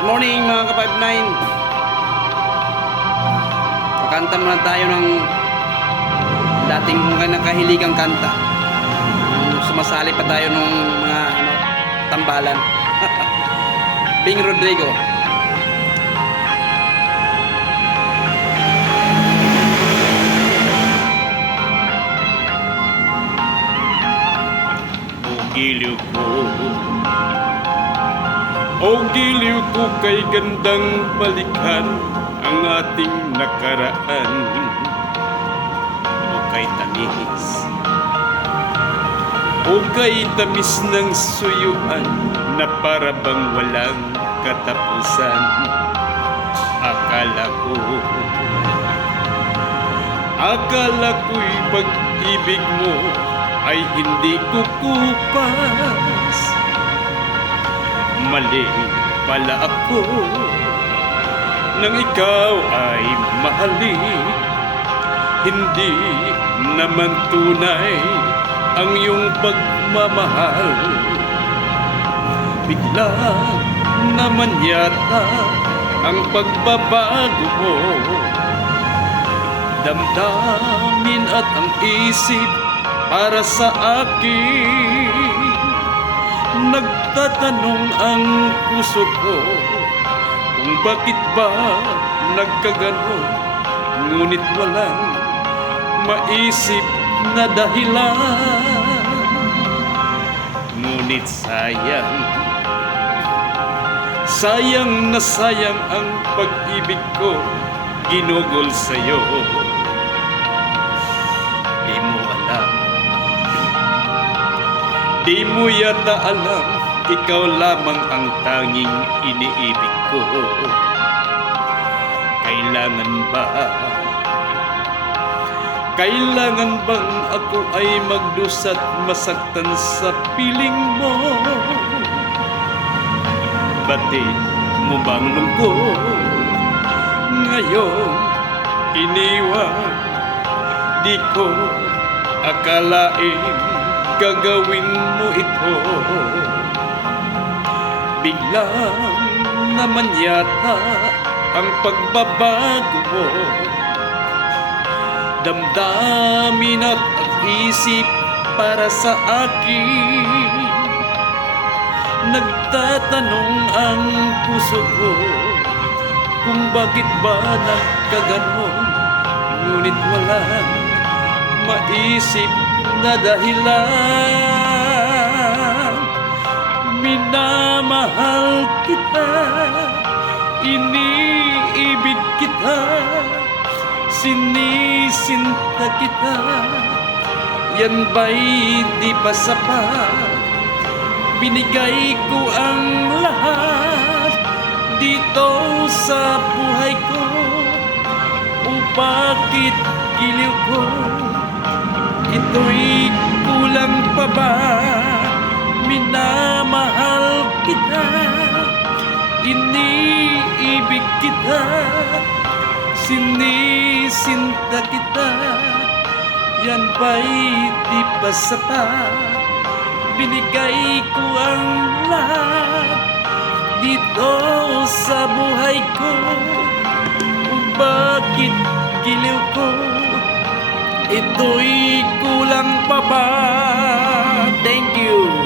Morning mga ka-59. Kakanta muna tayo ng dating kong nakahiligang kanta. Sumasali pa tayo ng mga tambalan. Bing Rodrigo. Giliw ko, o giliw ko kay gandang balikan ang ating nakaraan. O kay tamis, o kay tamis ng suyuan na para bang walang katapusan. Akala ko'y pag-ibig mo ay hindi kukupas. Mali pala ako nang ikaw ay mahalin. Hindi naman tunay ang iyong pagmamahal. Bigla naman yata ang pagbabago mo. Damdamin at ang isip para sa akin, nagtatanong ang puso ko kung bakit ba nagkaganon, ngunit walang maisip na dahilan. Ngunit sayang na sayang ang pag-ibig ko ginugol sa'yo. Di mo alam, di mo yata alam, ikaw lamang ang tanging iniibig ko. Kailangan bang ako ay magdusa't masaktan sa piling mo? Batid mo bang lungkot ngayon iniwan? Di ko akalain gagawin mo ito. Biglang naman yata ang pagbabago mo. Damdamin at isip para sa akin, nagtatanong ang puso ko kung bakit ba nagkaganon, ngunit walang maisip na dahilan. Minamahal kita, iniibig kita, sinisinta kita. Yan ba'y di pa sapat? Binigay ko ang lahat dito sa buhay ko. O bakit giliw ko? Ito'y kulang pa ba? Minamahal kita, iniibig kita, sinisinta kita. Yan ba'y di pa sapat? Binigay ko ang lahat dito sa buhay ko. O bakit giliw ko? Ito'y kulang pa ba? Thank you.